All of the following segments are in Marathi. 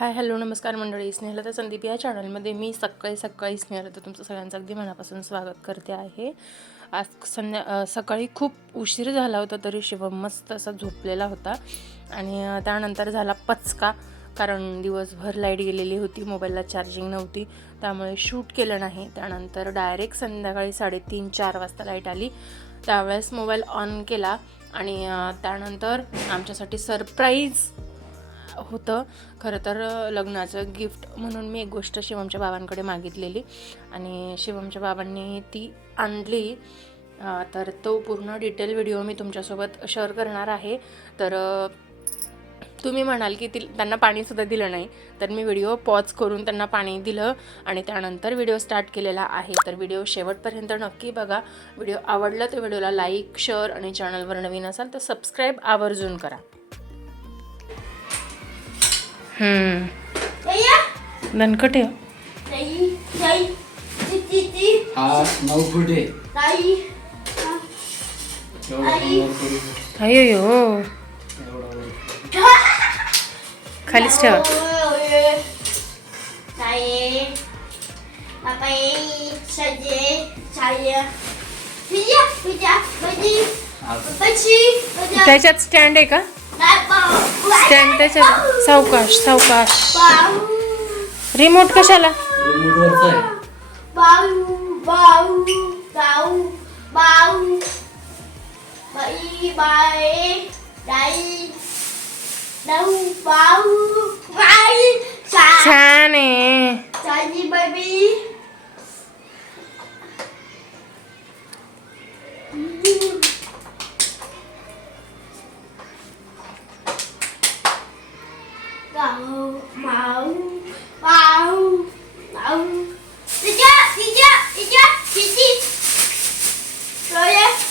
हाय हॅलो नमस्कार मंडळी, स्नेहलता संदीप या चॅनलमध्ये मी सकाळी स्नेहलता तुमचं सगळ्यांचं अगदी मनापासून स्वागत करते आहे. आज सकाळी खूप उशीर झाला होता तरी शिवम मस्त असा झोपलेला होता आणि त्यानंतर झाला पचका, कारण दिवसभर लाईट गेलेली होती, मोबाईलला चार्जिंग नव्हती, त्यामुळे शूट केलं नाही. त्यानंतर डायरेक्ट संध्याकाळी 3:30-4 वाजता लाईट आली, त्यावेळेस मोबाईल ऑन केला आणि त्यानंतर आमच्यासाठी सरप्राईज होतं. खरं तर लग्नाचं गिफ्ट म्हणून मी एक गोष्ट शिवमच्या बाबांकडे मागितलेली आणि शिवमच्या बाबांनी ती आणली. तर तो पूर्ण डिटेल व्हिडिओ मी तुमच्यासोबत शेअर करणार आहे. तर तुम्ही म्हणाल की त्यांना पाणीसुद्धा दिलं नाही, तर मी व्हिडिओ पॉज करून त्यांना पाणी दिलं आणि त्यानंतर व्हिडिओ स्टार्ट केलेला आहे. तर व्हिडिओ शेवटपर्यंत नक्की बघा. व्हिडिओ आवडला तर व्हिडिओला लाईक, शेअर आणि चॅनलवर नवीन असाल तर सबस्क्राईब आवर्जून करा. दणकट आहे. अयो खालीच ठेवा. त्याच्यात स्टँड आहे का? स्टँड त्याच्यात. सावकाश सावकाश. रिमोट कशाला? छान आहे.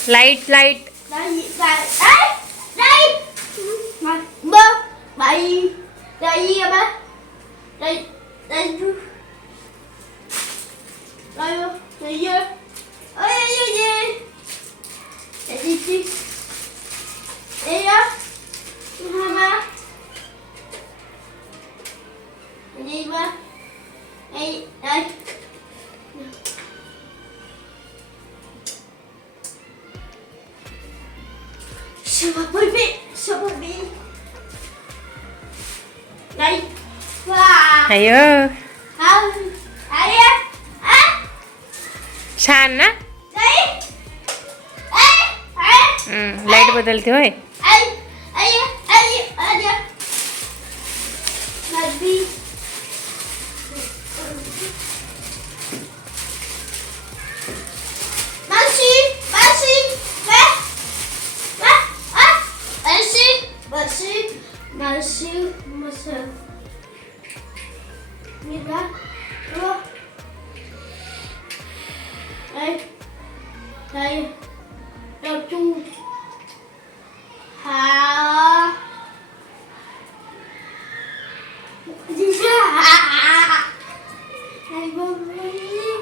लाईट लाईट अयो छान ना. लाईट बदलते होय.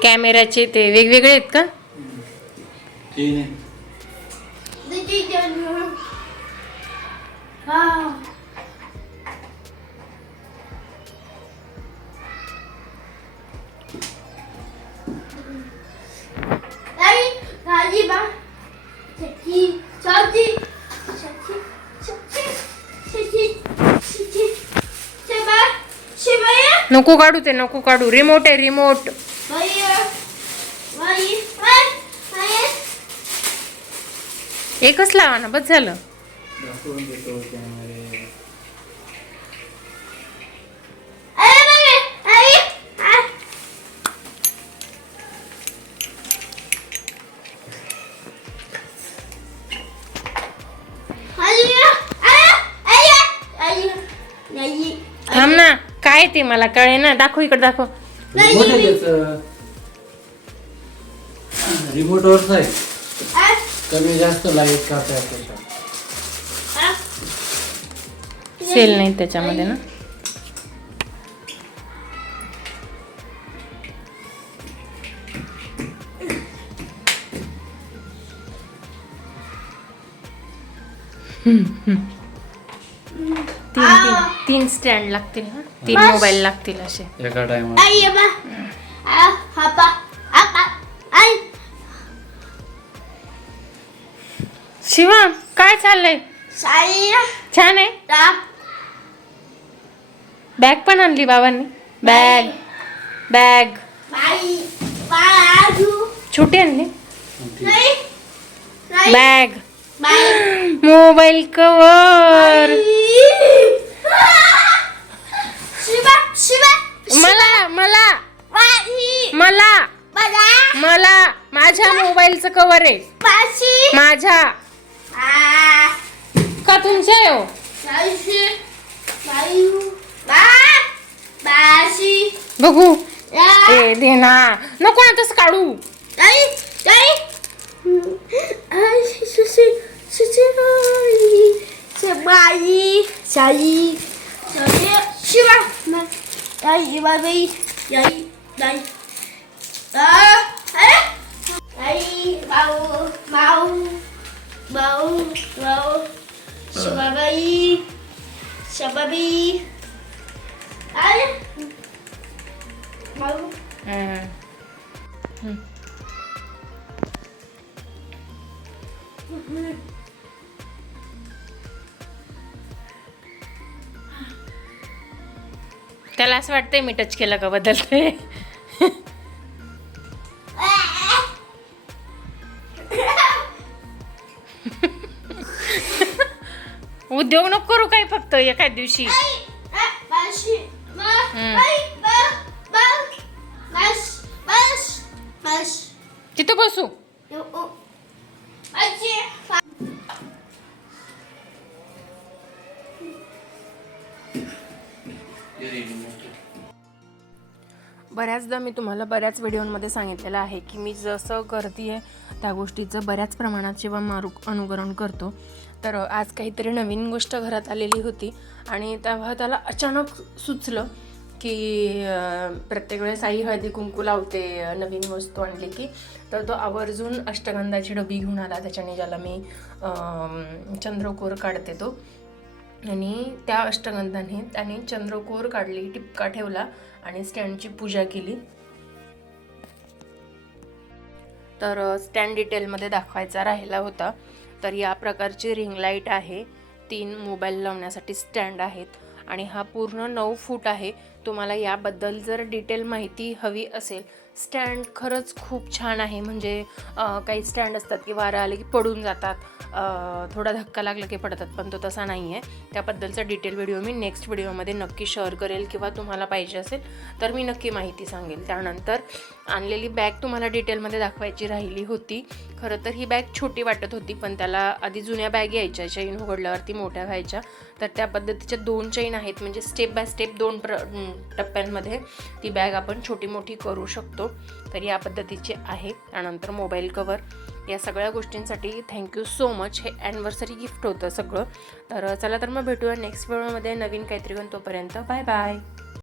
कॅमेऱ्याचे ते वेगवेगळे आहेत का? नको काढू ते, नको काढू. रिमोट आहे, रिमोट. एकच लावा ना, बस झालं. थांब ना, काय ते मला कळे ना. दाखव इकडे, दाखव. रिमोटवरच आहे. कमी जास्त लाईट का सेल नाही त्याच्यामध्ये ना. तीन 3 स्टँड लागतील ना, 3 मोबाईल लागतील असे एका टायमाला. शिवा काय चाललंय? छान आहे. बॅग पण आणली बाबांनी. बॅग बॅग छोटी आणली. Bag, mobile cover. मला मला मला मला माझ्या मोबाईलचं कवर आहे. माझ्या का तुमच्या आहे हो? बघू. ए दे ना, नको ना तसं काढू. त्याला असं वाटतंय मी टच केलं का बदलते. उद्योग नको करू काही फक्त एखाद दिवशी. तिथं बसू. बऱ्याचदा मी तुम्हाला बऱ्याच व्हिडिओमध्ये सांगितलेलं आहे की मी जसं करते आहे त्या गोष्टीचं बऱ्याच प्रमाणात जेव्हा अनुकरण करतो. तर आज काहीतरी नवीन गोष्ट घरात आलेली होती आणि तेव्हा त्याला अचानक सुचलं की प्रत्येक वेळेस आई हळदी कुंकू लावते नवीन वस्तू आणली की. तर तो आवर्जून अष्टगंधाची डबी घेऊन आला, त्याच्याने ज्याला मी चंद्रकोर काढते तो. आणि त्या अष्टगंधाने त्याने चंद्रकोर काढली, टिपका ठेवला आणि स्टँडची पूजा केली. तर स्टँड डिटेलमध्ये दाखवायचा राहिला होता. तर या प्रकारची रिंग लाईट आहे, 3 मोबाईल लावण्यासाठी स्टँड आहेत आणि हा पूर्ण 9 फूट आहे. तुम्हाला याबद्दल जर डिटेल माहिती हवी असेल, स्टँड खरंच खूप छान आहे. म्हणजे काही स्टँड असतात की वारा आले की पडून जातात, थोडा धक्का लागला की पडतात, पण तो तसा नाही आहे. त्याबद्दलचा डिटेल व्हिडिओ मी नेक्स्ट व्हिडिओमध्ये नक्की शेअर करेल किंवा तुम्हाला पाहिजे असेल तर मी नक्की माहिती सांगेल. त्यानंतर आणलेली बॅग तुम्हाला डिटेलमध्ये दाखवायची राहिली होती. खरं तर ही बॅग छोटी वाटत होती, पण त्याला आधी जुन्या बॅग यायच्या, चैन उघडल्यावरती मोठ्या व्हायच्या. तर त्या पद्धतीच्या 2 चैन आहेत, म्हणजे स्टेप बाय स्टेप 2 टप्प्यांमध्ये ती बॅग आपण छोटी मोठी करू शकतो. तर या पद्धतीचे आहे. त्यानंतर मोबाईल कवर, या सगळ्या गोष्टींसाठी थँक्यू सो मच. हे ॲनिव्हर्सरी गिफ्ट होतं सगळं. तर चला तर मग भेटूया नेक्स्ट व्हिडिओमध्ये नवीन काहीतरी. तोपर्यंत बाय बाय.